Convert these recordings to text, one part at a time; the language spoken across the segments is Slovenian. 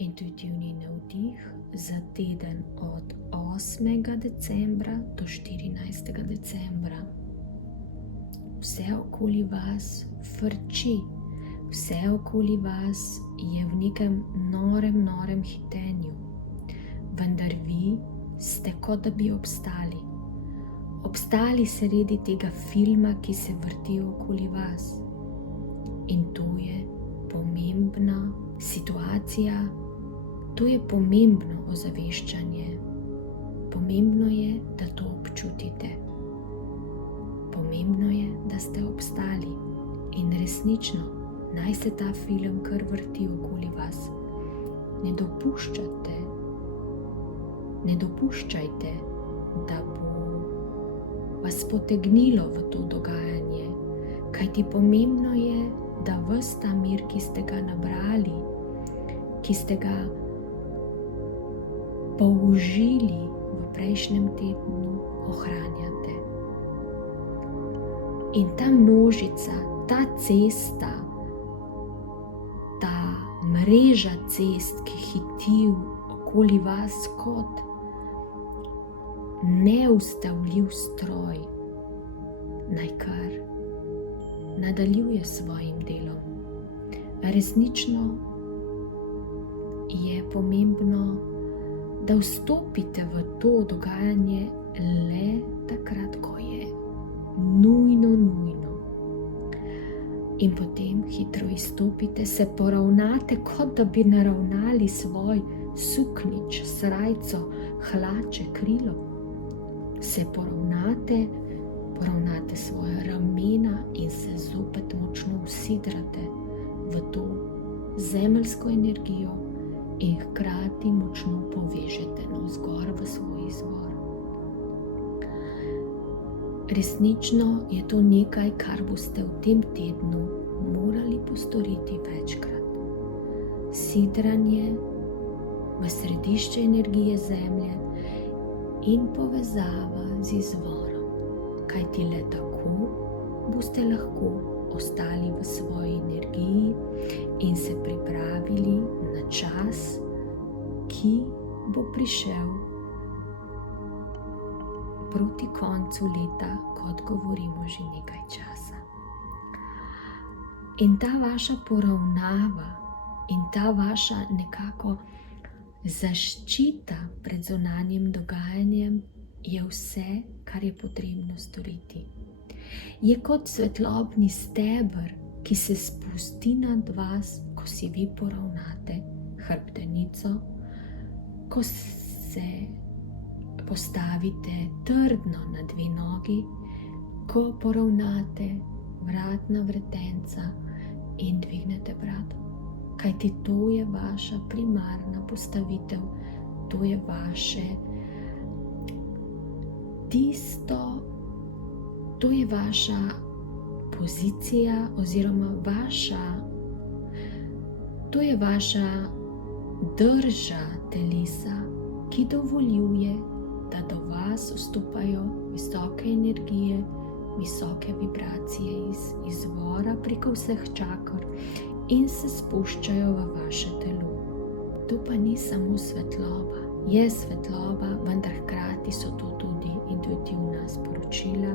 intuitivni navdih za teden od 8. decembra do 14. decembra. Vse okoli vas frči, vse okoli vas je v nekem norem hitenju, vendar vi ste kot da bi obstali. Obstali sredi tega filma, ki se vrti okoli vas. In to je pomembna situacija, to je pomembno ozaveščanje. Pomembno je, da to občutite. Pomembno je, da ste obstali in resnično naj se ta film kar vrti okoli vas. Ne dopuščajte, da bo vas potegnilo v to dogajanje, kajti pomembno je, da ves ta mir, ki ste ga nabrali, ki ste ga použili v prejšnjem tednu, ohranjate. In ta množica, ta cesta, ta mreža cest, ki hiti okoli vas kot neustavljiv stroj, naj kar nadaljuje svojim delom. Resnično je pomembno, da vstopite v to dogajanje le takrat, ko je nujno. In potem hitro izstopite, se poravnate, kot da bi naravnali svoj suknjič, srajco, hlače, krilo. Se poravnate svoje ramena in se zopet močno usidrate v to zemeljsko energijo in hkrati močno povežete navzgor v svoj izvor. Resnično je to nekaj, kar boste v tem tednu morali postoriti večkrat. Sidranje v središče energije Zemlje in povezava z izvorom, kajti le tako boste lahko ostali v svoji energiji in se pripravili na čas, ki bo prišel proti koncu leta, kot govorimo že nekaj časa. In ta vaša poravnava in ta vaša nekako zaščita pred zunanjim dogajanjem je vse, kar je potrebno storiti. Je kot svetlobni steber, ki se spusti nad vas, ko si vi poravnate hrbtenico, ko se postavite trdno na dve nogi, ko poravnate vratna vretenca in dvignete brado. Kajti to je vaša primarna postavitev, to je vaše to je vaša pozicija oziroma to je vaša drža telesa, ki dovoljuje, da do vas vstopajo visoke energije, visoke vibracije iz izvora preko vseh čakr in se spuščajo v vaše telo. To pa ni samo svetloba. Je svetloba, vendar hkrati so to tudi intuitivna sporočila,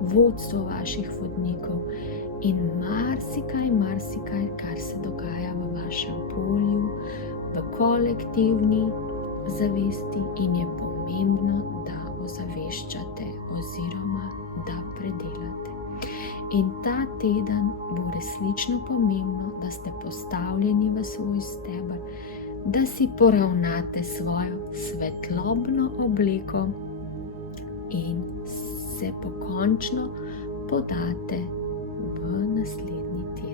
vodstvo vaših vodnikov in marsikaj, kar se dogaja v vašem polju, v kolektivni zavesti in je pomembno, da ozaveščate oziroma da predelate. In ta teden bo resnično pomembno, da ste postavljeni v svoj steber, da si poravnate svojo svetlobno obleko in se pokončno podate v naslednji teden.